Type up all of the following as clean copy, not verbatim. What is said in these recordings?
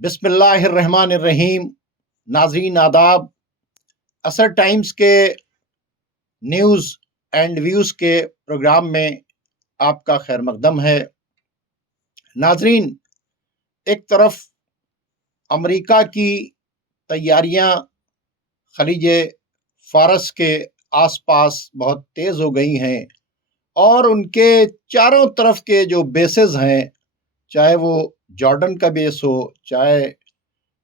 बिस्मिल्लाहिर्रहमानिर्रहीम। नाज़रीन आदाब। असर टाइम्स के न्यूज़ एंड व्यूज़ के प्रोग्राम में आपका खैर मकदम है। नाज़रीन, एक तरफ अमेरिका की तैयारियां खलीज फ़ारस के आसपास बहुत तेज़ हो गई हैं और उनके चारों तरफ के जो बेसेस हैं, चाहे वो जॉर्डन का बेस हो, चाहे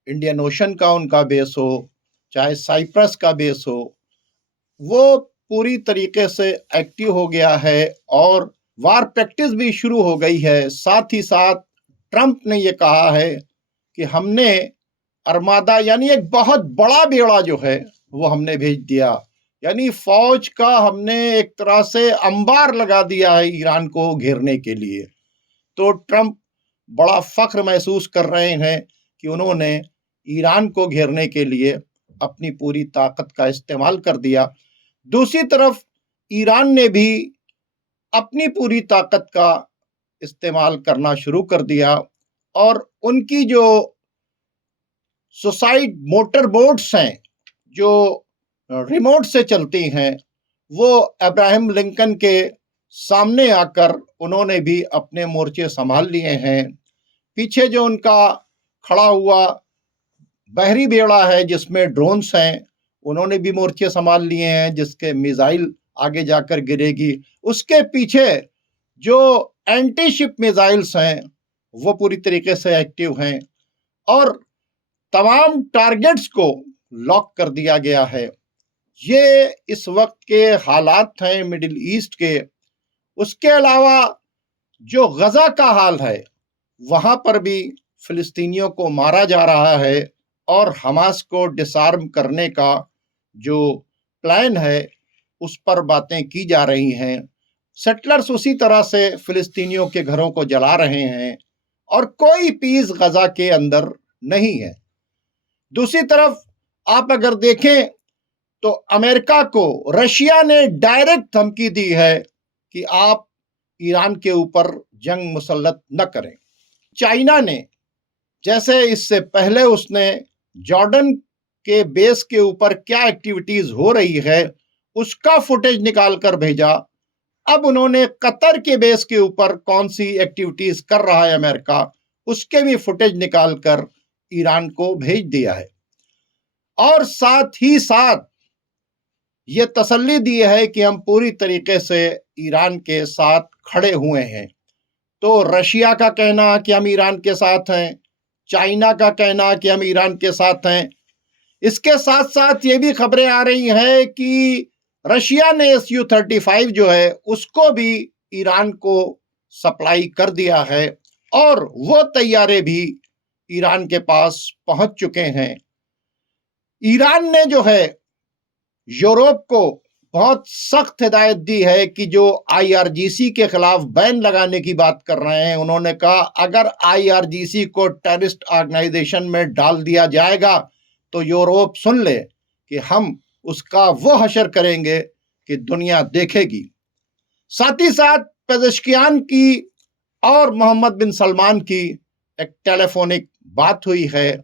इंडियन ओशन का उनका बेस हो, चाहे साइप्रस का बेस हो, वो पूरी तरीके से एक्टिव हो गया है और वार प्रैक्टिस भी शुरू हो गई है। साथ ही साथ ट्रंप ने ये कहा है कि हमने अरमादा यानी एक बहुत बड़ा बेड़ा जो है वो हमने भेज दिया, यानी फौज का हमने एक तरह से अंबार लगा दिया है ईरान को घेरने के लिए। तो ट्रंप बड़ा फख्र महसूस कर रहे हैं कि उन्होंने ईरान को घेरने के लिए अपनी पूरी ताकत का इस्तेमाल कर दिया। दूसरी तरफ ईरान ने भी अपनी पूरी ताकत का इस्तेमाल करना शुरू कर दिया और उनकी जो सुसाइड मोटर बोट्स हैं जो रिमोट से चलती हैं, वो अब्राहम लिंकन के सामने आकर उन्होंने भी अपने मोर्चे संभाल लिए हैं। पीछे जो उनका खड़ा हुआ बहरी बेड़ा है जिसमें ड्रोन्स हैं, उन्होंने भी मोर्चे संभाल लिए हैं जिसके मिसाइल आगे जाकर गिरेगी। उसके पीछे जो एंटी शिप मिसाइल्स हैं वो पूरी तरीके से एक्टिव हैं और तमाम टारगेट्स को लॉक कर दिया गया है। ये इस वक्त के हालात हैं मिडिल ईस्ट के। उसके अलावा जो गजा का हाल है, वहां पर भी फिलिस्तीनियों को मारा जा रहा है और हमास को डिसआर्म करने का जो प्लान है उस पर बातें की जा रही हैं। सेटलर्स उसी तरह से फिलिस्तीनियों के घरों को जला रहे हैं और कोई पीस गजा के अंदर नहीं है। दूसरी तरफ आप अगर देखें तो अमेरिका को रशिया ने डायरेक्ट धमकी दी है कि आप ईरान के ऊपर जंग मुसल्लत न करें। चाइना ने, जैसे इससे पहले उसने जॉर्डन के बेस के ऊपर क्या एक्टिविटीज हो रही है उसका फुटेज निकाल कर भेजा, अब उन्होंने कतर के बेस के ऊपर कौन सी एक्टिविटीज कर रहा है अमेरिका, उसके भी फुटेज निकाल कर ईरान को भेज दिया है। और साथ ही साथ ये तसल्ली दी है कि हम पूरी तरीके से ईरान के साथ खड़े हुए हैं। तो रशिया का कहना कि हम ईरान के साथ हैं, चाइना का कहना कि हम ईरान के साथ हैं। इसके साथ साथ ये भी खबरें आ रही हैं कि रशिया ने Su-35 जो है उसको भी ईरान को सप्लाई कर दिया है और वो तैयारे भी ईरान के पास पहुंच चुके हैं। ईरान ने जो है यूरोप को बहुत सख्त हिदायत दी है कि जो IRGC के खिलाफ बैन लगाने की बात कर रहे हैं, उन्होंने कहा अगर IRGC को टेररिस्ट ऑर्गेनाइजेशन में डाल दिया जाएगा तो यूरोप सुन ले कि हम उसका वो हशर करेंगे कि दुनिया देखेगी। साथ ही साथ पेज़ेश्कियान की और मोहम्मद बिन सलमान की एक टेलीफोनिक बात हुई है।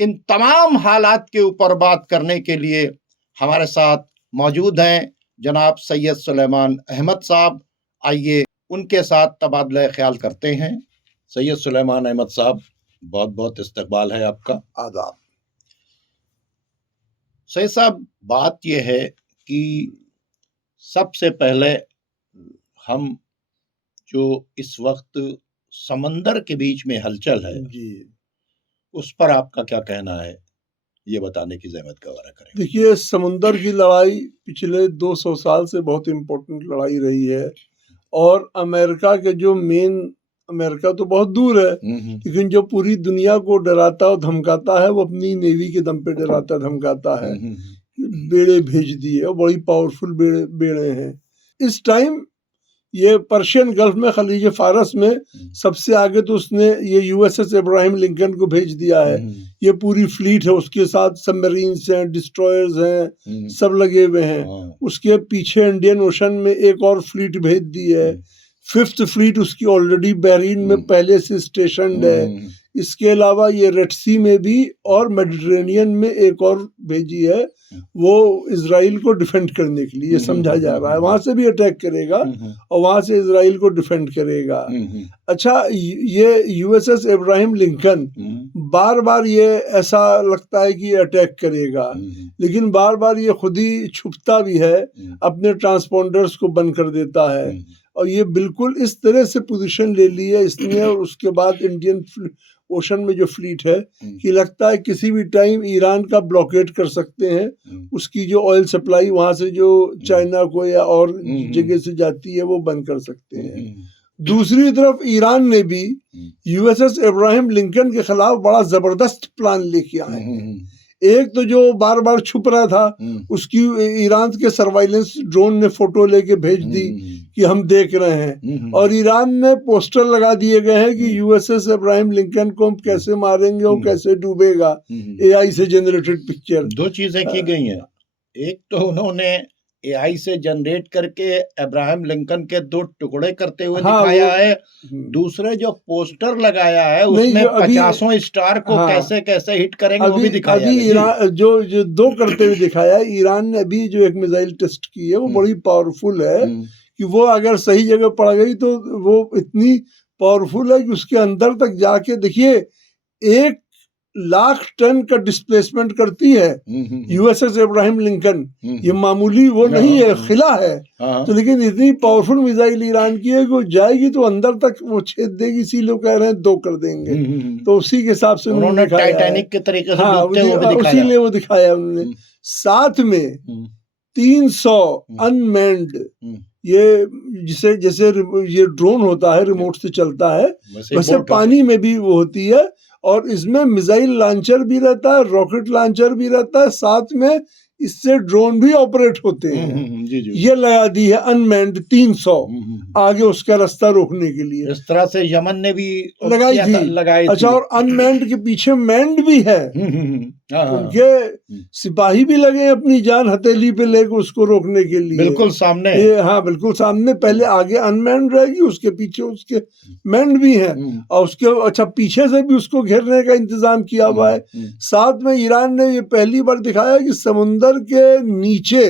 इन तमाम हालात के ऊपर बात करने के लिए हमारे साथ मौजूद हैं जनाब सैयद सुलेमान अहमद साहब। आइए उनके साथ तबादला ख्याल करते हैं। सैयद सुलेमान अहमद साहब, बहुत बहुत इस्तकबाल है आपका। आदाब। सैयद साहब, बात यह है कि सबसे पहले हम जो इस वक्त समंदर के बीच में हलचल है जी, उस पर आपका क्या कहना है, ये बताने की ज़हमत गवारा करें। देखिए, समुंदर की लड़ाई पिछले 200 साल से बहुत इम्पोर्टेंट लड़ाई रही है और अमेरिका के जो मेन, अमेरिका तो बहुत दूर है लेकिन जो पूरी दुनिया को डराता और धमकाता है वो अपनी नेवी के दम पे डराता धमकाता है। बेड़े भेज दिए और बड़ी पावरफुल बेड़े हैं। इस टाइम ये पर्शियन गल्फ में खलीज फारस में सबसे आगे तो उसने ये USS अब्राहम लिंकन को भेज दिया है। ये पूरी फ्लीट है, उसके साथ सबमरीन्स हैं, डिस्ट्रॉयर्स हैं, सब लगे हुए हैं। उसके पीछे इंडियन ओशन में एक और फ्लीट भेज दी है। 5th फ्लीट उसकी ऑलरेडी बहरीन में पहले से स्टेशनड है। इसके अलावा ये रेड सी में भी और मेडिटेरेनियन में एक और भेजी है, वो इजराइल को डिफेंड करने के लिए समझा जा रहा है। वहां से भी अटैक करेगा और वहां से इजराइल को डिफेंड करेगा। अच्छा, ये यूएसएस इब्राहिम लिंकन बार बार ये ऐसा लगता है कि ये अटैक करेगा, लेकिन बार बार ये खुद ही छुपता भी है, अपने ट्रांसपोंडर्स को बंद कर देता है। और ये बिल्कुल इस तरह से पोजीशन ले ली है इसने, और उसके बाद इंडियन ओशन में जो फ्लीट है कि लगता है किसी भी टाइम ईरान का ब्लॉकेट कर सकते हैं, उसकी जो ऑयल सप्लाई वहां से जो चाइना को या और जगह से जाती है वो बंद कर सकते हैं। दूसरी तरफ ईरान ने भी यूएसएस इब्राहिम लिंकन के खिलाफ बड़ा जबरदस्त प्लान लेके आए हैं। एक तो जो बार बार छुप रहा था उसकी ईरान के सर्वाइलेंस ड्रोन ने फोटो लेके भेज दी कि हम देख रहे हैं, और ईरान में पोस्टर लगा दिए गए हैं कि यूएसएस इब्राहिम लिंकन को हम कैसे मारेंगे और कैसे डूबेगा, एआई से जनरेटेड पिक्चर। दो चीजें की गई हैं, एक तो उन्होंने एआई से जनरेट करके अब्राहम लिंकन के दो टुकड़े करते हुए दिखाया है, दूसरे जो पोस्टर लगाया है उसमें 50 स्टार को कैसे कैसे हिट करेंगे वो भी दिखाया है। अभी ईरान जो दो करते हुए दिखाया है, ईरान ने अभी जो एक मिसाइल टेस्ट की है वो बड़ी पावरफुल है कि वो अगर सही जगह पड़ गई तो वो इतनी पावरफुल है कि उसके अंदर तक जाके देखिए 1,00,000 टन का डिस्प्लेसमेंट करती है यूएसएस इब्राहिम लिंकन। ये मामूली वो नहीं है, खिला है तो, लेकिन इतनी पावरफुल मिसाइल ईरान की है कि वो जाएगी तो अंदर तक वो छेद देगी, इसी लोग कह रहे हैं 2 कर देंगे। तो उसी के हिसाब से उन्होंने टाइटैनिक के तरीके से उसी लिए वो दिखाया उन्होंने। साथ में 300 अनमैन्ड, ये जिसे जैसे ये ड्रोन होता है रिमोट से चलता है वैसे पानी में भी वो होती है, और इसमें मिसाइल लॉन्चर भी रहता है, रॉकेट लॉन्चर भी रहता है, साथ में इससे ड्रोन भी ऑपरेट होते हैं। ये लगा दी है अनमैन्ड 300 आगे उसका रास्ता रोकने के लिए। इस तरह से यमन ने भी लगाई थी। अच्छा, और अनमैन्ड के पीछे मैन्ड भी है, उनके सिपाही भी लगे अपनी जान हथेली पे लेकर उसको रोकने के लिए। बिल्कुल सामने, हाँ बिल्कुल सामने, पहले आगे अनमैन्ड रहेगी, उसके पीछे उसके मैन्ड भी है, और उसके अच्छा पीछे से भी उसको घेरने का इंतजाम किया हुआ है। साथ में ईरान ने ये पहली बार दिखाया कि समुंदर के नीचे,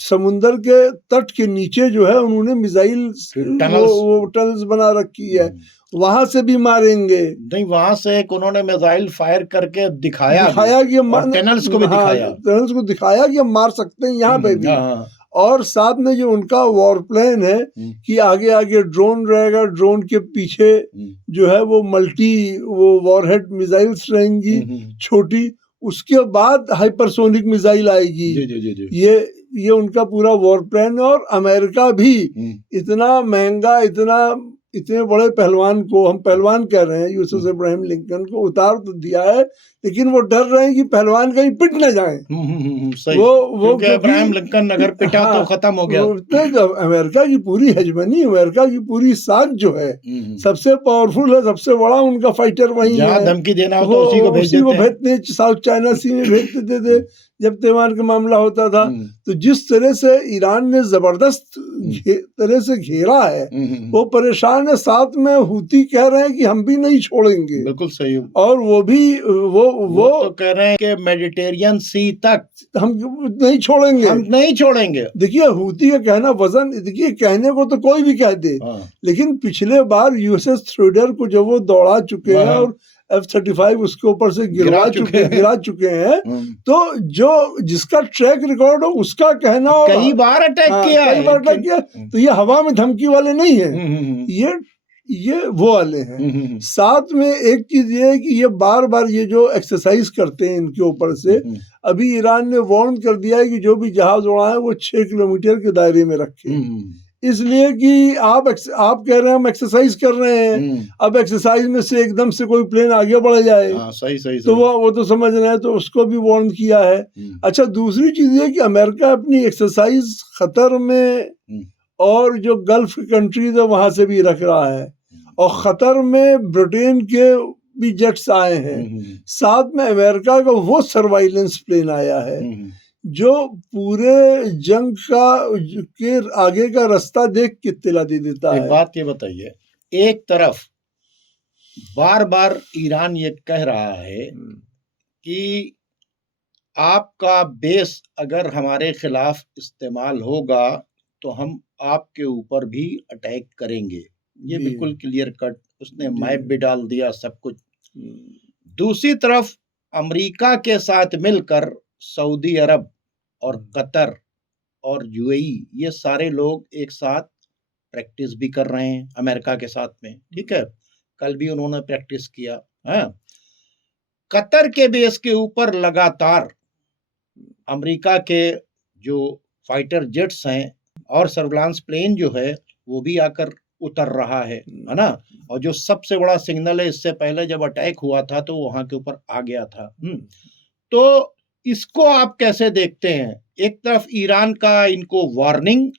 समुंदर के तट के नीचे जो है उन्होंने मिसाइल वो टनल्स बना रखी है, वहां से भी मारेंगे। नहीं, वहां से एक उन्होंने मिसाइल फायर करके दिखाया कि टनल्स को भी दिखाया, टनल्स को दिखाया कि हम मार सकते हैं यहाँ पे भी। और साथ में जो उनका वॉर प्लान है कि आगे आगे ड्रोन रहेगा, ड्रोन के पीछे जो है वो वो वॉरहेड मिसाइल्स रहेंगी छोटी, उसके बाद हाइपरसोनिक मिसाइल आएगी। ये उनका पूरा वॉर प्लान है। और अमेरिका भी इतना महंगा, इतने बड़े पहलवान को, हम पहलवान कह रहे हैं यूएसएस इब्राहिम लिंकन को, उतार तो दिया है, लेकिन वो डर रहे हैं कि पहलवान कहीं पिट न जाए। वो इब्राहिम लिंकन अगर पिटा तो खत्म हो गया। तो अमेरिका की पूरी हेजमनी, अमेरिका की पूरी साख जो है सबसे पावरफुल है, सबसे बड़ा उनका फाइटर वही है। धमकी देना हो तो उसी को भेजते हैं। साउथ चाइना सी में भेज देते थे जब तैवान का मामला होता था। तो जिस तरह से ईरान ने जबरदस्त तरह से घेरा है, वो परेशान है। साथ में हूती कह रहे हैं कि हम भी नहीं छोड़ेंगे। बिल्कुल सही। और वो भी वो तो कह रहे हैं कि मेडिटेरियन सी तक हम नहीं छोड़ेंगे, हम नहीं छोड़ेंगे। देखिए हूती का कहना वजन, देखिए कहने को तो कोई भी कह दे, लेकिन पिछले बार यूएसएस थ्रूडर को जब वो दौड़ा चुके हैं और F-35 उसके ऊपर से गिरा चुके हैं, तो जो जिसका ट्रैक रिकॉर्ड हो उसका कहना कई बार अटैक किया, तो ये हवा में धमकी वाले नहीं है, ये वो वाले हैं। साथ में एक चीज ये है कि ये बार बार ये जो एक्सरसाइज करते हैं इनके ऊपर से, अभी ईरान ने वार्न कर दिया है कि जो भी जहाज उड़ाए वो 6 किलोमीटर के दायरे में रखे, इसलिए कि आप कह रहे हैं हम एक्सरसाइज कर रहे हैं, अब एक्सरसाइज में से एकदम से कोई प्लेन आगे बढ़ जाए, सही। तो वो तो समझ रहे हैं, तो उसको भी वार्न किया है। अच्छा, दूसरी चीज ये कि अमेरिका अपनी एक्सरसाइज खतर में और जो गल्फ कंट्रीज है वहां से भी रख रहा है, और खतर में ब्रिटेन के भी जेट्स आए हैं, साथ में अमेरिका का वो सर्वाइलेंस प्लेन आया है। जो पूरे जंग का के आगे का रास्ता देख के इत्तला दे देता एक है। बात ये बताइए, एक तरफ बार बार ईरान ये कह रहा है कि आपका बेस अगर हमारे खिलाफ इस्तेमाल होगा तो हम आपके ऊपर भी अटैक करेंगे। ये जी बिल्कुल क्लियर कट, उसने जी मैप भी डाल दिया, सब कुछ। दूसरी तरफ अमेरिका के साथ मिलकर सऊदी अरब और कतर और यूएई, ये सारे लोग एक साथ प्रैक्टिस भी कर रहे हैं अमेरिका के साथ में, ठीक है। कल भी उन्होंने प्रैक्टिस किया है। कतर के बेस के ऊपर लगातार अमेरिका के जो फाइटर जेट्स हैं और सर्विलांस प्लेन जो है वो भी आकर उतर रहा है ना। और जो सबसे बड़ा सिग्नल है, इससे पहले जब अटैक हुआ था तो वहां के ऊपर आ गया था। तो इसको आप कैसे देखते हैं? एक तरफ ईरान का इनको वार्निंग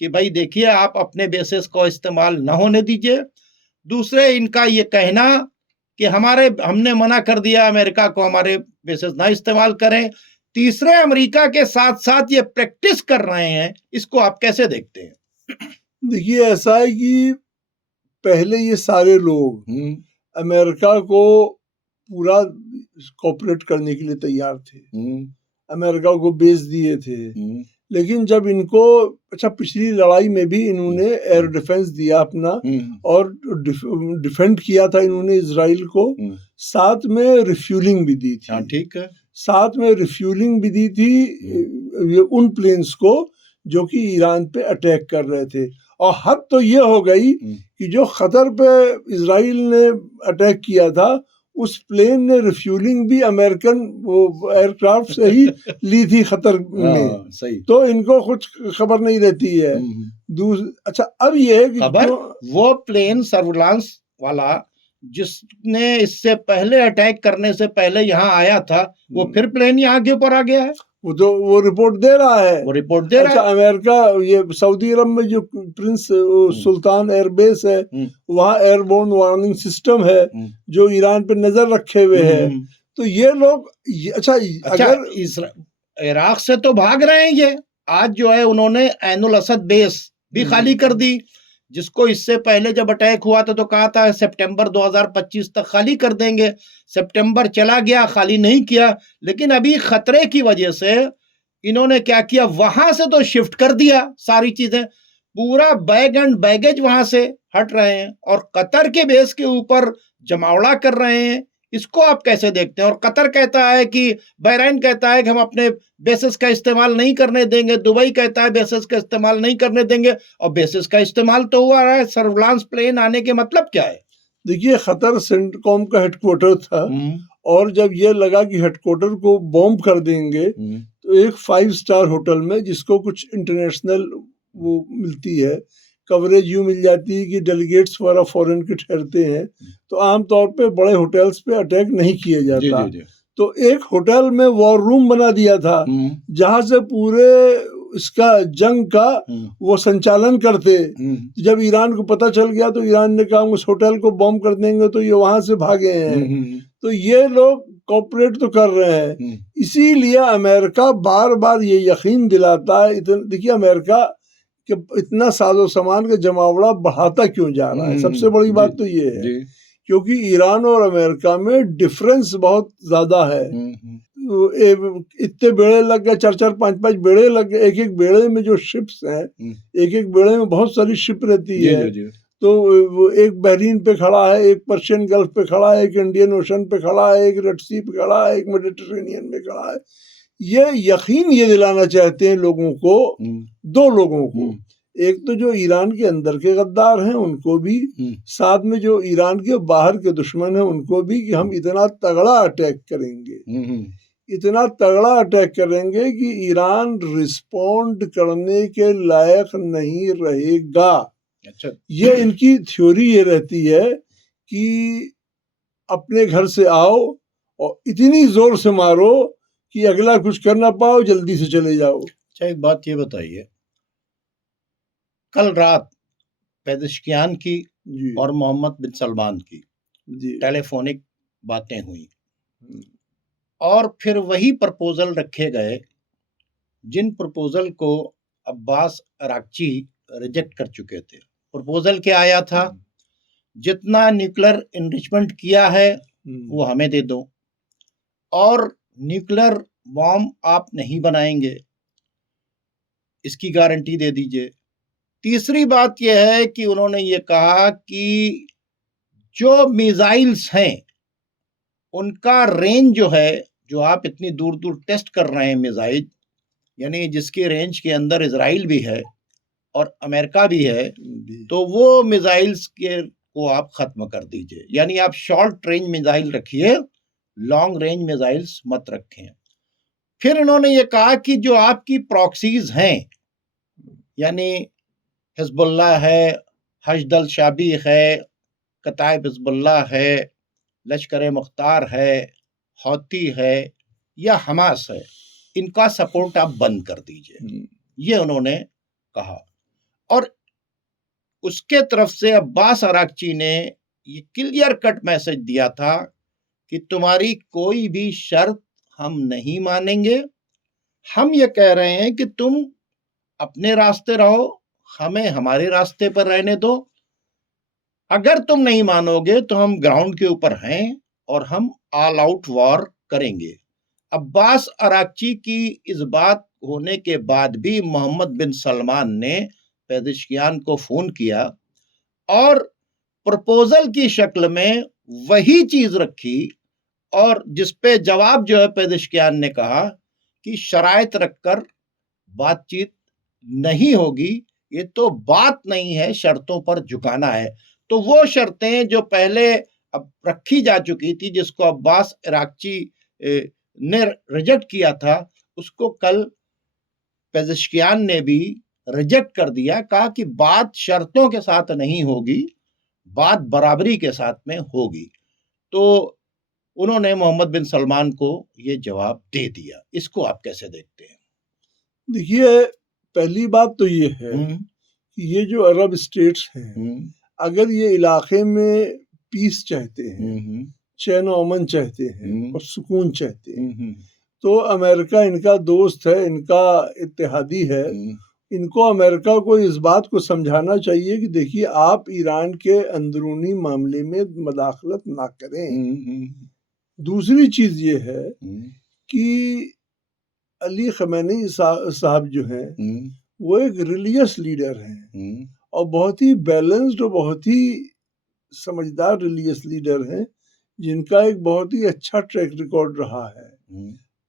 कि भाई देखिए आप अपने बेसिस को इस्तेमाल न होने दीजिए, दूसरे इनका ये कहना कि हमने मना कर दिया अमेरिका को हमारे बेसिस ना इस्तेमाल करें, तीसरे अमेरिका के साथ साथ ये प्रैक्टिस कर रहे हैं। इसको आप कैसे देखते हैं? देखिए, ऐसा है कि पहले ये सारे लोग अमेरिका को पूरा कोऑपरेट करने के लिए तैयार थे, अमेरिका को बेच दिए थे। लेकिन जब इनको पिछली लड़ाई में भी इन्होंने एयर डिफेंस दिया अपना और डिफेंड किया था इन्होंने इजराइल को, साथ में रिफ्यूलिंग भी दी थी। ठीक है, साथ में रिफ्यूलिंग भी दी थी ये उन प्लेन्स को जो कि ईरान पे अटैक कर रहे थे। और हद तो ये हो गई कि जो खतर पे इजराइल ने अटैक किया था उस प्लेन ने रिफ्यूलिंग भी अमेरिकन वो एयरक्राफ्ट से ही ली थी खतर में। सही। तो इनको कुछ खबर नहीं रहती है। अच्छा, अब ये है कि खबर वो प्लेन सर्विलांस वाला जिसने इससे पहले अटैक करने से पहले यहाँ आया था, वो फिर प्लेन यहाँ के ऊपर आ गया है। वो रिपोर्ट दे रहा है। अच्छा, अमेरिका ये सऊदी अरब में जो प्रिंस सुल्तान एयरबेस है वहाँ एयरबोर्न वार्निंग सिस्टम है जो ईरान पे नजर रखे हुए है। तो ये लोग अगर इराक से तो भाग रहे हैं ये। आज जो है उन्होंने ऐनुल असद बेस भी खाली कर दी, जिसको इससे पहले जब अटैक हुआ था तो कहा था सितंबर 2025 तक खाली कर देंगे। सितंबर चला गया, खाली नहीं किया। लेकिन अभी खतरे की वजह से इन्होंने क्या किया, वहां से तो शिफ्ट कर दिया सारी चीजें, पूरा बैग एंड बैगेज वहां से हट रहे हैं और कतर के बेस के ऊपर जमावड़ा कर रहे हैं। इसको आप कैसे देखते हैं? और कतर कहता है कि बहरीन कहता है कि हम अपने बेसिस का इस्तेमाल नहीं करने देंगे, दुबई कहता है बेसिस का इस्तेमाल नहीं करने देंगे, और बेसिस का इस्तेमाल तो हुआ है। सर्विलांस प्लेन आने के मतलब क्या है? देखिए, खतर सेंटकॉम का हेडक्वार्टर था और जब ये लगा कि हेडक्वार्टर को बॉम्ब कर देंगे तो एक 5 स्टार होटल में, जिसको कुछ इंटरनेशनल वो मिलती है कवरेज, यूं मिल जाती है कि डेलीगेट्स वगैरह फॉरेन के ठहरते हैं, तो आमतौर पे बड़े होटल्स पे अटैक नहीं किया जाता। जी। तो एक होटल में वॉर रूम बना दिया था जहां से पूरे इसका जंग का वो संचालन करते। जब ईरान को पता चल गया तो ईरान ने कहा उस होटल को बॉम्ब कर देंगे, तो ये वहां से भागे हैं। तो ये लोग कॉपरेट तो कर रहे हैं। इसीलिए अमेरिका बार बार ये यकीन दिलाता है। देखिए, अमेरिका कि इतना साजो सामान का जमावड़ा बढ़ाता क्यों जा रहा है, सबसे बड़ी बात तो ये है क्योंकि ईरान और अमेरिका में डिफरेंस बहुत ज्यादा है। इतने बेड़े लग गए, 4-4, 5-5 बेड़े लग गए। एक बेड़े में जो शिप्स हैं, एक बेड़े में बहुत सारी शिप रहती है। तो एक बहरीन पे खड़ा है, एक पर्शियन गल्फ पे खड़ा है, एक इंडियन ओशन पे खड़ा है, एक रेड सी पे खड़ा है, एक मेडिटेरेनियन में खड़ा है। ये यकीन ये दिलाना चाहते हैं लोगों को, दो लोगों को, एक तो जो ईरान के अंदर के गद्दार हैं उनको भी, साथ में जो ईरान के बाहर के दुश्मन हैं उनको भी, कि हम इतना तगड़ा अटैक करेंगे, इतना तगड़ा अटैक करेंगे कि ईरान रिस्पॉन्ड करने के लायक नहीं रहेगा। अच्छा, ये इनकी थ्योरी ये रहती है कि अपने घर से आओ और इतनी जोर से मारो कि अगला कुछ कर ना पाओ, जल्दी से चले जाओ। अच्छा, एक बात ये बताइए, कल रात पेजेश्कियान की और मोहम्मद बिन सलमान की टेलीफोनिक बातें हुई और फिर वही प्रपोजल रखे गए जिन प्रपोजल को अब्बास अराक्ची रिजेक्ट कर चुके थे। प्रपोजल क्या आया था? जितना न्यूक्लियर एनरिचमेंट किया है वो हमें दे दो, और न्यूक्लियर बॉम्ब आप नहीं बनाएंगे, इसकी गारंटी दे दीजिए। तीसरी बात यह है कि उन्होंने ये कहा कि जो मिसाइल्स हैं उनका रेंज जो है, जो आप इतनी दूर दूर टेस्ट कर रहे हैं मिसाइल, यानी जिसके रेंज के अंदर इजराइल भी है और अमेरिका भी है, तो वो मिसाइल्स के को आप खत्म कर दीजिए। यानी आप शॉर्ट रेंज मिसाइल रखिए, लॉन्ग रेंज मिसाइल्स मत रखें। फिर इन्होंने ये कहा कि जो आपकी प्रॉक्सीज हैं, यानी हिजबुल्लाह है, हशदल शाबी है, कताइब हिजबुल्लाह है, लश्कर मुख्तार है, हौती है या हमास है, इनका सपोर्ट आप बंद कर दीजिए, ये उन्होंने कहा। और उसके तरफ से अब्बास अराक्ची ने ये क्लियर कट मैसेज दिया था कि तुम्हारी कोई भी शर्त हम नहीं मानेंगे, हम ये कह रहे हैं कि तुम अपने रास्ते रहो, हमें हमारे रास्ते पर रहने दो। अगर तुम नहीं मानोगे तो हम ग्राउंड के ऊपर हैं और हम ऑल आउट वॉर करेंगे। अब्बास अराक्ची की इस बात होने के बाद भी मोहम्मद बिन सलमान ने पेज़ेश्कियान को फोन किया और प्रपोजल की शक्ल में वही चीज रखी, और जिस पे जवाब जो है पेज़ेश्कियान ने कहा कि शराइत रखकर बातचीत नहीं होगी, ये तो बात नहीं है, शर्तों पर झुकाना है। तो वो शर्तें जो पहले अब रखी जा चुकी थी, जिसको अब्बास अराक्ची ने रिजेक्ट किया था, उसको कल पेज़ेश्कियान ने भी रिजेक्ट कर दिया, कहा कि बात शर्तों के साथ नहीं होगी, बात बराबरी के साथ में होगी। तो उन्होंने मोहम्मद बिन सलमान को ये जवाब दे दिया। इसको आप कैसे देखते हैं? देखिए, पहली बात तो ये है कि ये जो अरब स्टेट्स हैं, अगर ये इलाके में पीस चाहते हैं, चैन और अमन चाहते हैं और सुकून चाहते हैं, तो अमेरिका इनका दोस्त है, इनका इत्तेहादी है। इनको अमेरिका को इस बात को समझाना चाहिए कि देखिए, आप ईरान के अंदरूनी मामले में मदाखलत ना करें। दूसरी चीज ये है कि अली खमेनी साहब जो हैं, वो एक रिलीजियस लीडर हैं और बहुत ही बैलेंस्ड और बहुत ही समझदार रिलीजियस लीडर हैं, जिनका एक बहुत ही अच्छा ट्रैक रिकॉर्ड रहा है।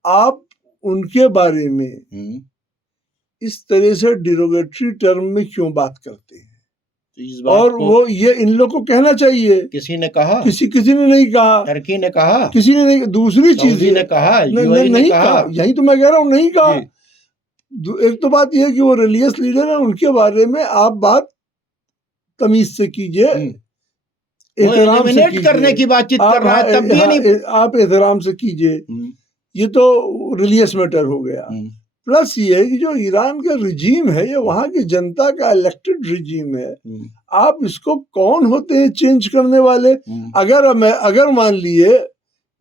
आप उनके बारे में इस तरह से डिरोगेटरी टर्म में क्यों बात करते हैं? और वो ये इन लोग को कहना चाहिए। किसी ने कहा? किसी ने नहीं कहा। टर्की ने कहा? किसी ने नहीं। दूसरी चीज ने कहा? नहीं कहा। यही तो मैं कह रहा हूँ, नहीं कहा। एक तो बात यह है कि वो रिलीजियस लीडर है, उनके बारे में आप बात तमीज से कीजिए, एहतराम से कीजिए। करने की बातचीत कर रहा है, तब भी नहीं, आप एहतराम से कीजिए। ये तो रिलीजियस मैटर हो गया। प्लस ये है कि जो ईरान का रिजीम है, ये वहाँ की जनता का इलेक्टेड रिजीम है। आप इसको कौन होते हैं चेंज करने वाले? अगर मान लिए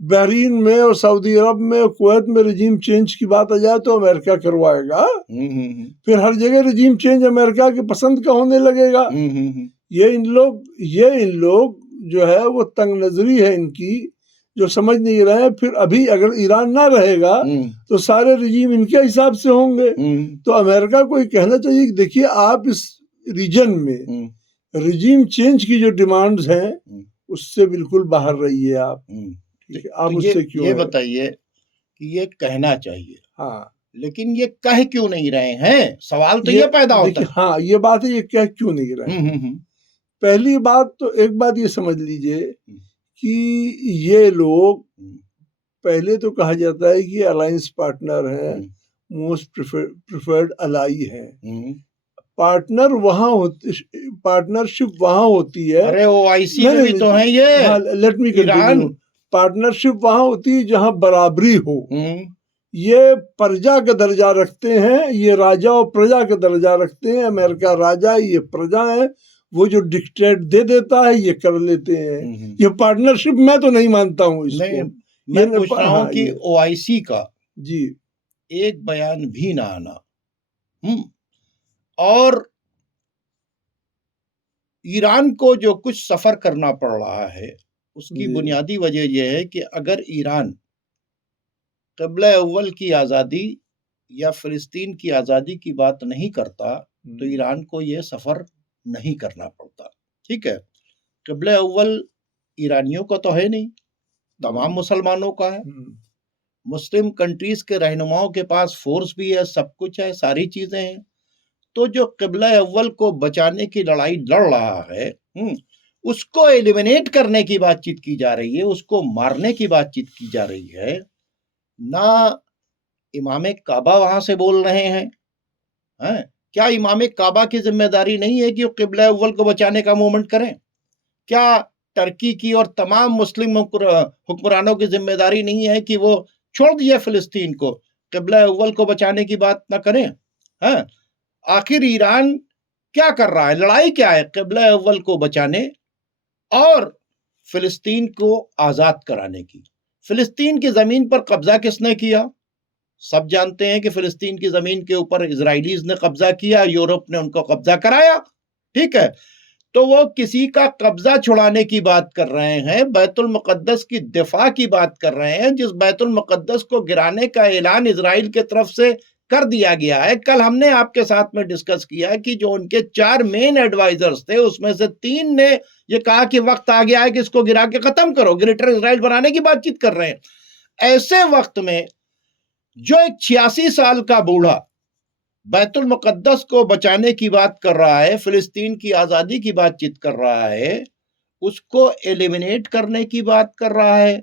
बहरीन में और सऊदी अरब में और कुवैत में रिजीम चेंज की बात आ जाए तो अमेरिका करवाएगा। फिर हर जगह रिजीम चेंज अमेरिका की पसंद का होने लगेगा। ये इन लोग जो है वो तंग नजरी है इनकी, जो समझ नहीं रहे। फिर अभी अगर ईरान ना रहेगा तो सारे रिजीम इनके हिसाब से होंगे। तो अमेरिका को ये कहना चाहिए कि देखिए, आप इस रीजन में रिजीम चेंज की जो डिमांड्स हैं उससे बिल्कुल बाहर रहिए। आप आप तो उससे क्यों? ये बताइए कि ये कहना चाहिए, हाँ, लेकिन ये कह क्यों नहीं रहे हैं? सवाल तो ये पैदा होता है। हाँ, ये बात है, ये कह क्यों नहीं रहे हैं? पहली बात तो एक बात ये समझ लीजिए कि ये लोग, पहले तो कहा जाता है कि अलायंस पार्टनर हैं, मोस्ट प्रिफर्ड अलाई हैं। पार्टनर वहाँ होती, पार्टनरशिप वहाँ होती है। अरे OIC में भी तो है ये। हाँ, लेट मी कंटिन्यू। पार्टनरशिप वहाँ होती है जहाँ बराबरी हो। ये प्रजा का दर्जा रखते हैं, ये राजा और प्रजा का दर्जा रखते हैं। अमेरिका राजा, ये प्रजा है। वो जो डिक्टेट दे देता है ये कर लेते हैं। ये पार्टनरशिप मैं तो नहीं मानता हूँ इसको। मैं पूछ रहा हूँ कि OIC का जी एक बयान भी ना आना। और ईरान को जो कुछ सफर करना पड़ रहा है, उसकी बुनियादी वजह यह है कि अगर ईरान क़िबला अव्वल की आज़ादी या फ़िलिस्तीन की आज़ादी की बात नहीं करता, तो ईरान को यह सफ़र नहीं करना पड़ता। ठीक है, क़िबला अव्वल ईरानियों का तो है नहीं, तमाम मुसलमानों का है। मुस्लिम कंट्रीज के रहनुमाओं के पास फोर्स भी है, सब कुछ है, सारी चीजें हैं। तो जो क़िबला अव्वल को बचाने की लड़ाई लड़ रहा है, उसको एलिमिनेट करने की बातचीत की जा रही है, उसको मारने की बातचीत की जा रही है। ना इमाम काबा वहां से बोल रहे हैं, क्या इमाम काबा की जिम्मेदारी नहीं है कि वो क़िबला अव्वल को बचाने का मूवमेंट करें? क्या टर्की की और तमाम मुस्लिम हुक्मरानों की जिम्मेदारी नहीं है कि वो छोड़ दिए फ़िलिस्तीन को, क़िबला अव्वल को बचाने की बात ना करें? आखिर ईरान क्या कर रहा है? लड़ाई क्या है? क़िबला अव्वल को बचाने और फ़िलिस्तीन को आज़ाद कराने की। फ़िलिस्तीन की ज़मीन पर कब्जा किसने किया? सब जानते हैं कि फ़िलिस्तीन की ज़मीन के ऊपर इजराइलीज़ ने कब्जा किया, यूरोप ने उनको कब्जा कराया। ठीक है, तो वो किसी का कब्जा छुड़ाने की बात कर रहे हैं, बैतुल मुक़द्दस की दिफा की बात कर रहे हैं, जिस बैतुल मुक़द्दस को गिराने का ऐलान इजराइल के तरफ से कर दिया गया है। कल हमने आपके साथ में डिस्कस किया है कि जो उनके 4 मेन एडवाइजर्स थे, उसमें से 3 ने ये कहा कि वक्त आ गया है कि इसको गिरा के खत्म करो, ग्रेटर इजराइल बनाने की बातचीत कर रहे हैं। ऐसे वक्त में जो एक 86 साल का बूढ़ा बैतुल मुक़द्दस को बचाने की बात कर रहा है, फ़िलिस्तीन की आज़ादी की बातचीत कर रहा है, उसको एलिमिनेट करने की बात कर रहा है,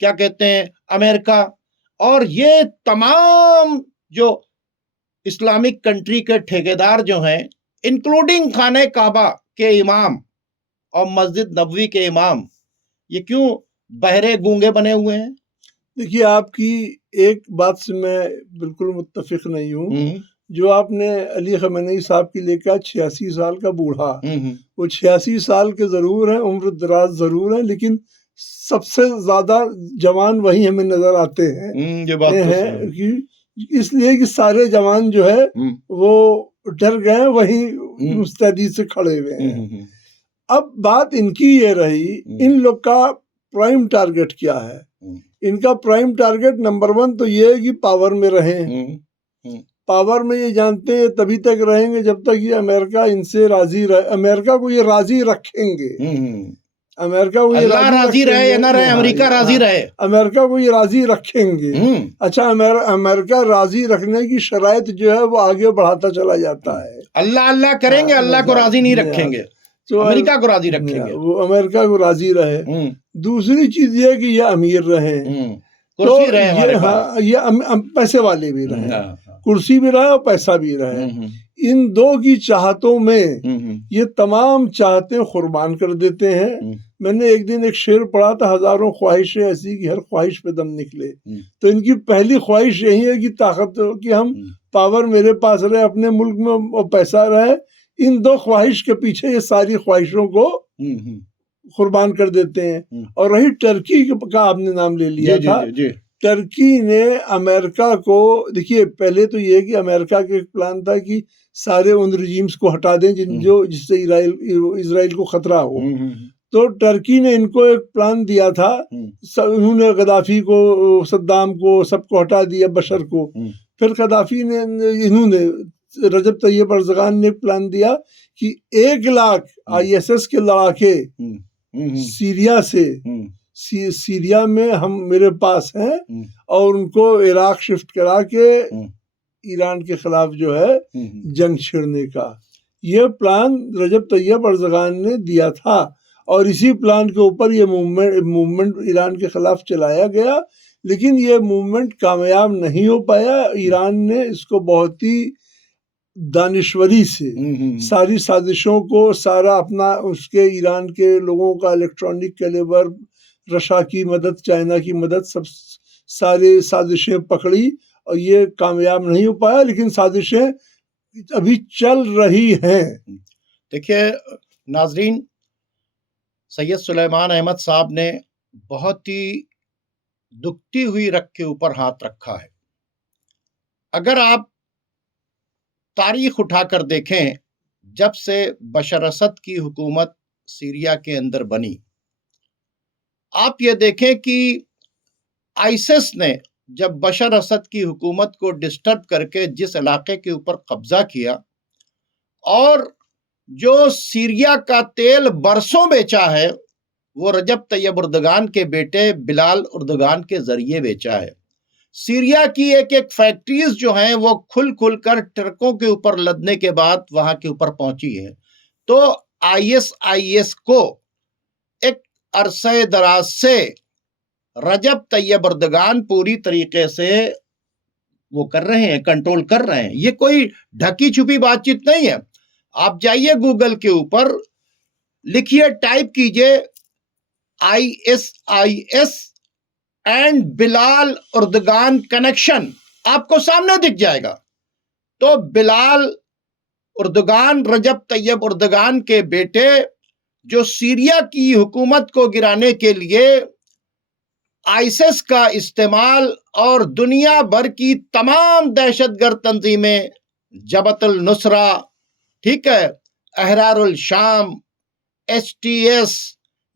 क्या कहते हैं, अमेरिका। और ये तमाम जो इस्लामिक कंट्री के ठेकेदार जो हैं, इंक्लूडिंग खाने काबा के इमाम और मस्जिद नबवी के इमाम, ये क्यों बहरे गूंगे बने हुए हैं? देखिए, आपकी एक बात से मैं बिल्कुल मुत्तफिक नहीं हूँ। जो आपने अली ख़amenei साहब की लेकर 86 साल का बूढ़ा, वो 86 साल के ज़रूर हैं, उम्र दराज ज़रूर है, लेकिन सबसे ज़्यादा जवान वही हमें नज़र आते हैं। ये बात तो है कि इसलिए कि सारे जवान जो है वो डर गए, वही मुस्तैदी से खड़े हुए हैं। अब बात इनकी ये रही, इन लोग का प्राइम टारगेट क्या है? इनका प्राइम टारगेट नंबर 1 तो ये है कि पावर में रहें। पावर में ये जानते हैं तभी तक रहेंगे जब तक ये अमेरिका इनसे राजी रहे। अमेरिका को ये राजी रखेंगे। अमेरिका को ये राजी रहे या ना रहे, अमेरिका राजी रहे, अमेरिका को ये राजी रखेंगे। अच्छा, अमेरिका राजी रखने की शराइत जो है वो आगे बढ़ाता चला जाता है। अल्लाह अल्लाह करेंगे, अल्लाह को राजी नहीं रखेंगे, तो अमेरिका को राजी रखेंगे। वो अमेरिका को राजी रहे। दूसरी चीज ये कि ये अमीर रहे, कुर्सी तो रहे हमारे पास। ये पैसे वाले भी रहे, कुर्सी भी रहे और पैसा भी रहे। इन दो की चाहतों में ये तमाम चाहतें कुर्बान कर देते हैं। मैंने एक दिन एक शेर पढ़ा था, हजारों ख्वाहिशें ऐसी कि हर ख्वाहिश पे दम निकले। तो इनकी पहली ख्वाहिश यही है कि ताकत, कि हम पावर मेरे पास रहे, अपने मुल्क में और पैसा रहे। इन दो ख्वाहिश के पीछे ये सारी ख्वाहिशों को कुर्बान कर देते हैं। और रही टर्की का आपने नाम ले लिया था, टर्की ने अमेरिका को, देखिए पहले तो ये कि अमेरिका का एक प्लान था कि सारे उन रिजीम्स को हटा दें जिससे इजराइल को खतरा हो। तो टर्की ने इनको एक प्लान दिया था, उन्होंने गद्दाफी को, सद्दाम को, सबको हटा दिया, बशर को। फिर गद्दाफी ने, इन्होंने रजब तैयब अर्ज़गान ने प्लान दिया कि 1 लाख ISS के लड़ाके सीरिया से, सीरिया में हम मेरे पास हैं, और उनको इराक शिफ्ट करा के ईरान के खिलाफ जो है जंग छेड़ने का ये प्लान रजब तैयब अर्ज़गान ने दिया था। और इसी प्लान के ऊपर ये मूवमेंट ईरान के खिलाफ चलाया गया, लेकिन ये मूवमेंट कामयाब नहीं हो पाया। ईरान ने इसको बहुत ही दानिश्वरी से सारी साजिशों को, सारा अपना, उसके ईरान के लोगों का इलेक्ट्रॉनिक कैलिबर, रशा की मदद, चाइना की मदद, सब सारे साजिशें पकड़ी और ये कामयाब नहीं हो पाया, लेकिन साजिशें अभी चल रही हैं। देखिए नाजरीन, सैयद सुलेमान अहमद साहब ने बहुत ही दुखती हुई रग के ऊपर हाथ रखा है। अगर आप तारीख उठाकर देखें, जब से बशर असद की हुकूमत सीरिया के अंदर बनी, आप ये देखें कि आईसिस ने जब बशर असद की हुकूमत को डिस्टर्ब करके जिस इलाके के ऊपर कब्जा किया और जो सीरिया का तेल बरसों बेचा है, वो रजब तैयब उर्दगान के बेटे बिलाल उर्दगान के जरिए बेचा है। सीरिया की एक एक फैक्ट्रीज जो हैं वो खुल खुल कर ट्रकों के ऊपर लदने के बाद वहां के ऊपर पहुंची है। तो आईएसआईएस को एक अरसे दराज से रजब तैयब उर्दगान पूरी तरीके से वो कर रहे हैं, कंट्रोल कर रहे हैं। ये कोई ढकी छुपी बातचीत नहीं है। आप जाइए गूगल के ऊपर, लिखिए, टाइप कीजिए आईएसआईएस एंड बिलाल उर्दगान कनेक्शन, आपको सामने दिख जाएगा। तो बिलाल उर्दगान रजब तैयब उर्दगान के बेटे, जो सीरिया की हुकूमत को गिराने के लिए आईसिस का इस्तेमाल और दुनिया भर की तमाम दहशतगर्द तंजीमें, जबतुल नुसरा, ठीक है, अहरारुल शाम, एचटीएस,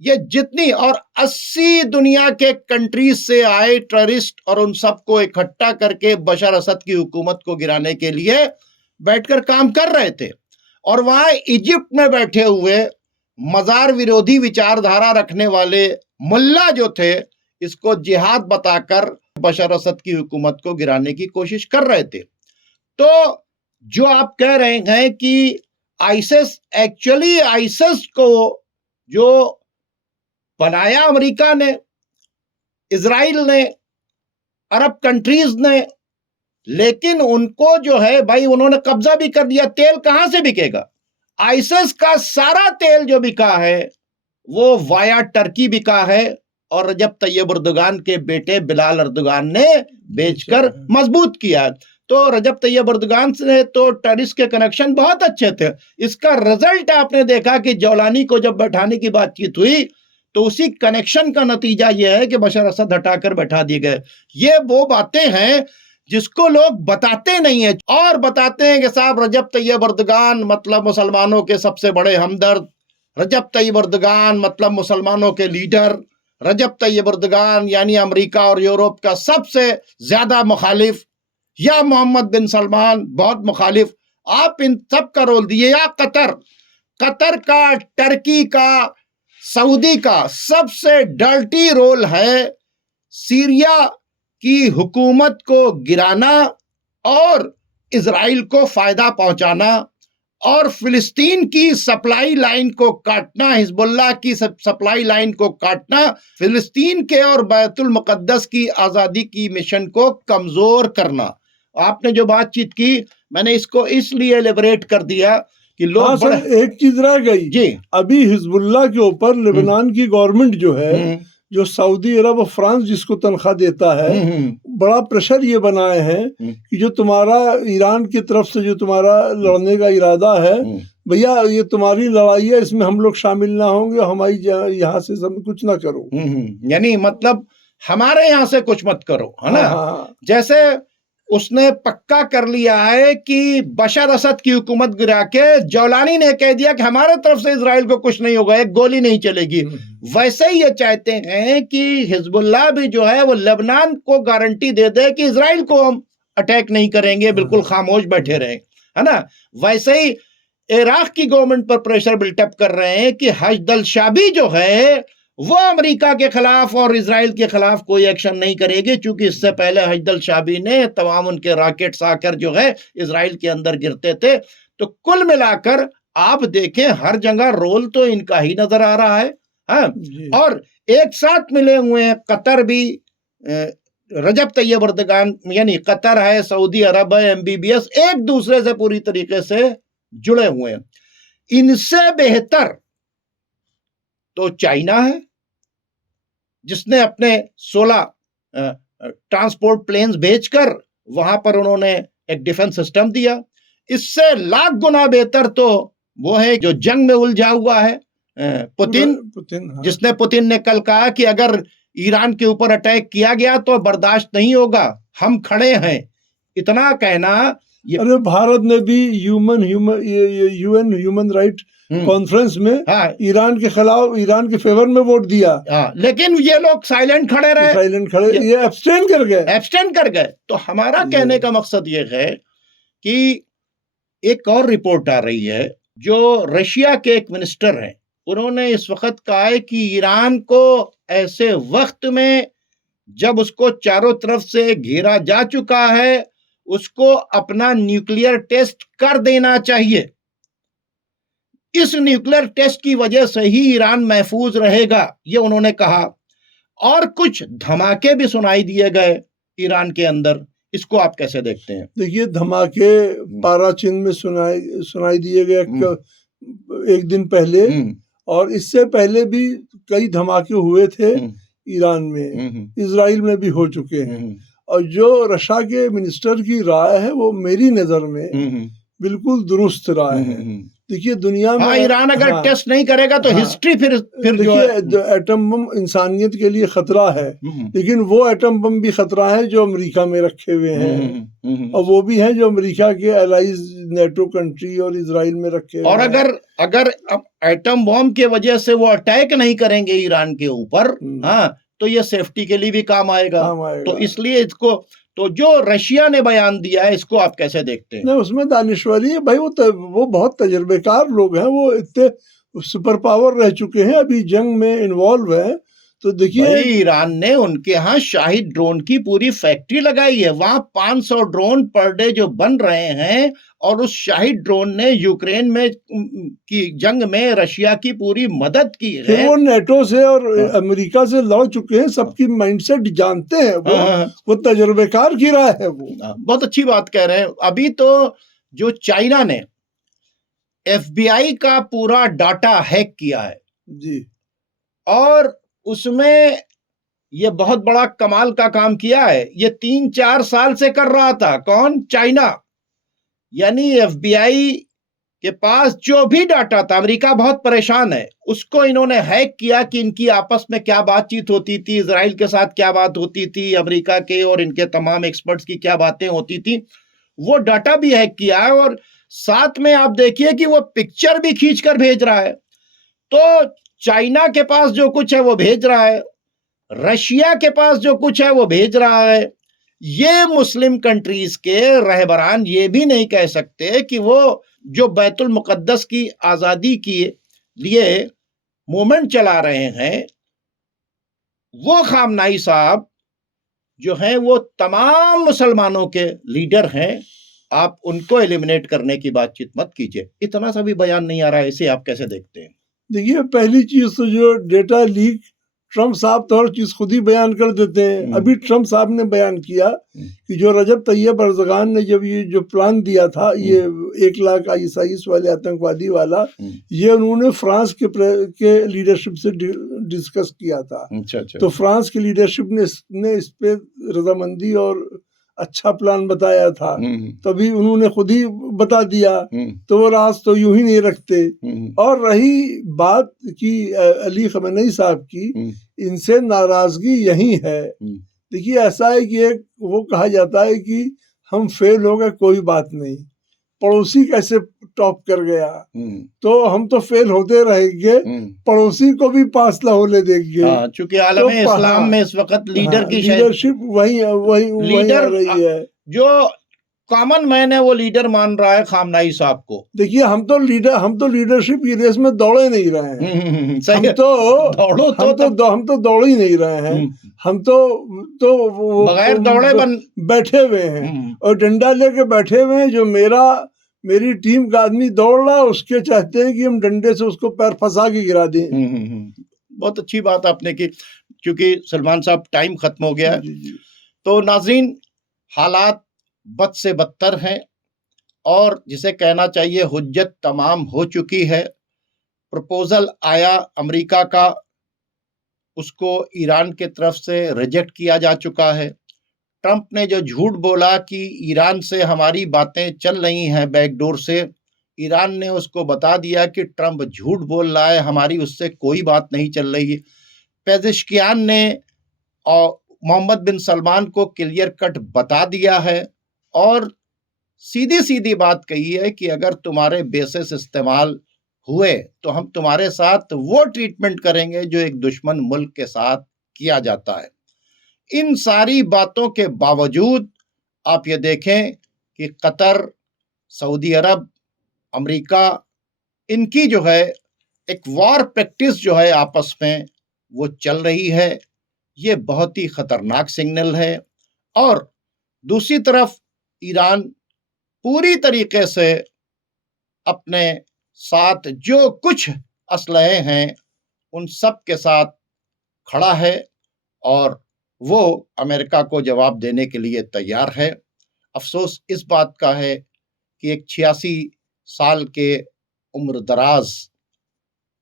ये जितनी और 80 दुनिया के कंट्रीज से आए टेररिस्ट और उन सबको इकट्ठा करके बशर असद की हुकूमत को गिराने के लिए बैठकर काम कर रहे थे। और वहां इजिप्ट में बैठे हुए मजार विरोधी विचारधारा रखने वाले मुल्ला जो थे, इसको जिहाद बताकर बशर असद की हुकूमत को गिराने की कोशिश कर रहे थे। तो जो आप कह रहे हैं कि आईसिस, एक्चुअली आईसिस को जो बनाया अमेरिका ने, इजराइल ने, अरब कंट्रीज ने, लेकिन उनको जो है भाई उन्होंने कब्जा भी कर दिया। तेल कहां से बिकेगा? आईसिस का सारा तेल जो बिका है वो वाया टर्की बिका है और रजब तैयब उर्दगान के बेटे बिलाल उर्दगान ने बेचकर मजबूत किया। तो रजब तैयब उर्दगान से तो टेररिस्ट के कनेक्शन बहुत अच्छे थे। इसका रिजल्ट आपने देखा कि जौलानी को जब बैठाने की बातचीत हुई तो उसी कनेक्शन का नतीजा यह है कि बशर असद हटाकर बैठा दिए गए। ये वो बातें हैं जिसको लोग बताते नहीं है, और बताते हैं कि साहब रजब तैयब उर्दगान मतलब मुसलमानों के सबसे बड़े हमदर्द, रजब तैयब उर्दगान मतलब मुसलमानों के लीडर, रजब तैयब उर्दगान यानी अमेरिका और यूरोप का सबसे ज्यादा मुखालिफ, या मोहम्मद बिन सलमान बहुत मुखालिफ। आप इन सब का रोल दिए, या कतर का, टर्की का, सऊदी का सबसे डर्टी रोल है सीरिया की हुकूमत को गिराना और इजराइल को फायदा पहुंचाना और फिलिस्तीन की सप्लाई लाइन को काटना, हिजबुल्लाह की सप्लाई लाइन को काटना, फिलिस्तीन के और बैतुल मुकद्दस की आज़ादी की मिशन को कमज़ोर करना। आपने जो बातचीत की, मैंने इसको इसलिए एलिबरेट कर दिया कि लोग हाँ सर, एक चीज रह गई जी। अभी हिजबुल्लाह के ऊपर लेबनान की गवर्नमेंट जो है, जो सऊदी अरब और फ्रांस जिसको तनख्वाह देता है, बड़ा प्रेशर ये बनाए हैं कि जो तुम्हारा ईरान की तरफ से जो तुम्हारा लड़ने का इरादा है, भैया ये तुम्हारी लड़ाई है, इसमें हम लोग शामिल ना होंगे, हमारी यहाँ से सब कुछ ना करो। यानी मतलब हमारे यहाँ से कुछ मत करो, है ना। जैसे उसने पक्का कर लिया है कि बशर असद की हुकूमत गिरा के जौलानी ने कह दिया कि हमारे तरफ से इजराइल को कुछ नहीं होगा, एक गोली नहीं चलेगी। वैसे ही ये चाहते हैं कि हिजबुल्लाह भी जो है वो लेबनान को गारंटी दे दे कि इजराइल को हम अटैक नहीं करेंगे, बिल्कुल खामोश बैठे रहे, है ना। वैसे ही इराक की गवर्नमेंट पर प्रेशर बिल्टअप कर रहे हैं कि हशदल शाबी जो है वो अमेरिका के खिलाफ और इजराइल के खिलाफ कोई एक्शन नहीं करेगी, क्योंकि इससे पहले हशदल शाबी ने तमाम उनके रॉकेट्स आकर जो है इजराइल के अंदर गिरते थे। तो कुल मिलाकर आप देखें हर जगह रोल तो इनका ही नजर आ रहा है, हाँ? और एक साथ मिले हुए हैं कतर भी, रजब तैयब उर्दगान यानी कतर है, सऊदी अरब है, एमबीबीएस एक दूसरे से पूरी तरीके से जुड़े हुए हैं। इनसे बेहतर तो चाइना है, जिसने अपने 16 ट्रांसपोर्ट प्लेन्स भेजकर वहां पर उन्होंने एक डिफेंस सिस्टम दिया। इससे लाख गुना बेहतर तो वो है जो जंग में उलझा हुआ है पुतिन, हाँ। जिसने पुतिन ने कल कहा कि अगर ईरान के ऊपर अटैक किया गया तो बर्दाश्त नहीं होगा, हम खड़े हैं, इतना कहना ये अरे भारत ने भी यूएन ह्यूमन राइट कॉन्फ्रेंस में हाँ, ईरान के खिलाफ, ईरान के फेवर में वोट दिया। हाँ, लेकिन ये लोग साइलेंट खड़े रहे, साइलेंट खड़े, ये एब्सटेन कर गए। तो हमारा कहने का मकसद ये है कि एक और रिपोर्ट आ रही है, जो रशिया के एक मिनिस्टर हैं, उन्होंने इस वक्त कहा है कि ईरान को ऐसे वक्त में जब उसको चारों तरफ से घेरा जा चुका है, उसको अपना न्यूक्लियर टेस्ट कर देना चाहिए। इस न्यूक्लियर टेस्ट की वजह से ही ईरान महफूज रहेगा, ये उन्होंने कहा। और कुछ धमाके भी सुनाई दिए गए ईरान के अंदर, इसको आप कैसे देखते हैं? देखिए, धमाके पाराचीन में सुनाई दिए गए एक दिन पहले, और इससे पहले भी कई धमाके हुए थे ईरान में, इजराइल में भी हो चुके हैं। और जो रशिया के मिनिस्टर की राय है वो मेरी नजर में बिल्कुल दुरुस्त राय है। देखिए, दुनिया में ईरान अगर टेस्ट नहीं करेगा तो हिस्ट्री फिर जो है, एटम बम इंसानियत के लिए खतरा है, लेकिन वो एटम बम भी खतरा है जो अमेरिका में रखे हुए हैं, और वो भी हैं जो अमेरिका के एलाइज नेटो कंट्री और इजराइल में रखे हुए और हैं। अगर एटम बम के वजह से वो अटैक नहीं करेंगे ईरान के ऊपर, हाँ, तो ये सेफ्टी के लिए भी काम आएगा। तो इसलिए इसको, तो जो रशिया ने बयान दिया है, इसको आप कैसे देखते हैं? नहीं, उसमें दानिश्वरी है भाई, वो बहुत तजर्बेकार लोग हैं, वो इतने सुपर पावर रह चुके हैं, अभी जंग में इन्वॉल्व है। तो देखिए, ईरान ने उनके यहाँ शाहिद ड्रोन की पूरी फैक्ट्री लगाई है, वहां 500 ड्रोन पर डे जो बन रहे हैं, और उस शाहिद ड्रोन ने यूक्रेन में की जंग में रशिया की पूरी मदद की है। फिर वो नेटो से और अमेरिका से लड़ चुके हैं, सबकी माइंडसेट जानते हैं, वो तजर्बेकार की राय है। वो बहुत अच्छी बात कह रहे हैं। अभी तो जो चाइना ने FBI का पूरा डाटा हैक किया है जी, और उसमें ये बहुत बड़ा कमाल का काम किया है। ये 3-4 साल से कर रहा था। कौन? चाइना। यानी FBI के पास जो भी डाटा था, अमेरिका बहुत परेशान है, उसको इन्होंने हैक किया कि इनकी आपस में क्या बातचीत होती थी, इजराइल के साथ क्या बात होती थी, अमेरिका के और इनके तमाम एक्सपर्ट्स की क्या बातें होती थी, वो डाटा भी हैक किया है। और साथ में आप देखिए कि वो पिक्चर भी खींच कर भेज रहा है। तो चाइना के पास जो कुछ है वो भेज रहा है, रशिया के पास जो कुछ है वो भेज रहा है। ये मुस्लिम कंट्रीज के रहबरान ये भी नहीं कह सकते कि वो जो बैतुल मुकद्दस की आजादी के लिए मूवमेंट चला रहे हैं, वो खामनाई साहब जो हैं वो तमाम मुसलमानों के लीडर हैं, आप उनको एलिमिनेट करने की बातचीत मत कीजिए। इतना सा भी बयान नहीं आ रहा है, इसे आप कैसे देखते हैं? देखिए, पहली चीज तो जो डेटा लीक, ट्रम्प साहब तो हर चीज खुद ही बयान कर देते हैं। अभी ट्रम्प साहब ने बयान किया कि जो रजब तैयब अर्ज़गान ने जब ये जो प्लान दिया था, ये 1 लाख ISIS वाले आतंकवादी वाला, ये उन्होंने फ्रांस के लीडरशिप से डिस्कस किया था। तो फ्रांस की लीडरशिप ने इस पे रजामंदी और अच्छा प्लान बताया था, तभी उन्होंने खुद ही बता दिया। तो वो राज तो यूं ही नहीं रखते। और रही बात की अली खamenei साहब की, इनसे नाराजगी यही है। देखिए, ऐसा है कि एक वो कहा जाता है कि हम फेल हो गए, कोई बात नहीं, पड़ोसी कैसे टॉप कर गया, तो हम तो फेल होते रहेंगे, पड़ोसी को भी पास न होने देंगे। चूंकि आलम इस्लाम में इस वक्त लीडर की लीडरशिप वही लीडर आ रही है। जो कॉमन मैन है वो लीडर मान रहा है खामनाई साहब को। देखिए, हम तो लीडरशिप की रेस में दौड़े नहीं रहे हैं। हम तो दौड़ ही नहीं रहे हैं। हम तो बगैर दौड़े बैठे हुए हैं, और डंडा लेके बैठे हुए हैं। जो मेरी टीम का आदमी दौड़ रहा है, उसके चाहते हैं कि हम डंडे से उसको पैर फंसा के गिरा दें। बहुत अच्छी बात आपने की। क्योंकि सलमान साहब, टाइम खत्म हो गया है। तो नाज़रीन, हालात बद से बदतर हैं, और जिसे कहना चाहिए हुज्जत तमाम हो चुकी है। प्रपोजल आया अमेरिका का, उसको ईरान के तरफ से रिजेक्ट किया जा चुका है। ट्रंप ने जो झूठ बोला कि ईरान से हमारी बातें चल रही हैं बैकडोर से, ईरान ने उसको बता दिया कि ट्रंप झूठ बोल रहा है, हमारी उससे कोई बात नहीं चल रही है। पेजेश्कियान ने और मोहम्मद बिन सलमान को क्लियर कट बता दिया है और सीधी-सीधी बात कही है कि अगर तुम्हारे बेसिस इस्तेमाल हुए तो हम तुम्हारे साथ वो ट्रीटमेंट करेंगे जो एक दुश्मन मुल्क के साथ किया जाता है। इन सारी बातों के बावजूद आप ये देखें कि कतर, सऊदी अरब, अमेरिका, इनकी जो है एक वॉर प्रैक्टिस जो है आपस में वो चल रही है। ये बहुत ही खतरनाक सिग्नल है। और दूसरी तरफ ईरान पूरी तरीके से अपने साथ जो कुछ असलहे हैं उन सब के साथ खड़ा है और वो अमेरिका को जवाब देने के लिए तैयार है। अफसोस इस बात का है कि एक 86 साल के उम्र दराज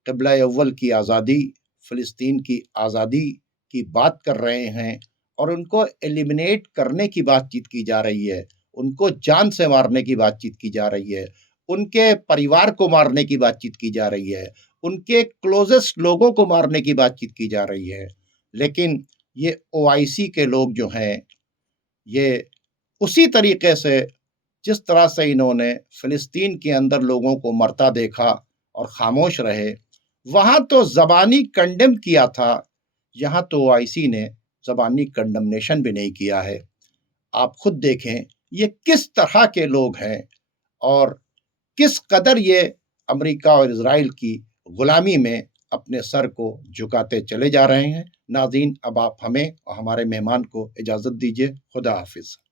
क़िबला अव्वल की आज़ादी, फ़िलिस्तीन की आज़ादी की बात कर रहे हैं और उनको एलिमिनेट करने की बातचीत की जा रही है, उनको जान से मारने की बातचीत की जा रही है, उनके परिवार को मारने की बातचीत की जा रही है, उनके क्लोजेस्ट लोगों को मारने की बातचीत की जा रही है। लेकिन ये ओआईसी के लोग जो हैं, ये उसी तरीके से जिस तरह से इन्होंने फ़िलिस्तीन के अंदर लोगों को मरता देखा और खामोश रहे, वहाँ तो ज़बानी कंडेम किया था, यहाँ तो ओआईसी ने ज़बानी कंडमनेशन भी नहीं किया है। आप खुद देखें ये किस तरह के लोग हैं और किस कदर ये अमेरिका और इज़राइल की गुलामी में अपने सर को झुकाते चले जा रहे हैं। नाज़रीन, अब आप हमें और हमारे मेहमान को इजाज़त दीजिए। खुदा हाफ़िज़।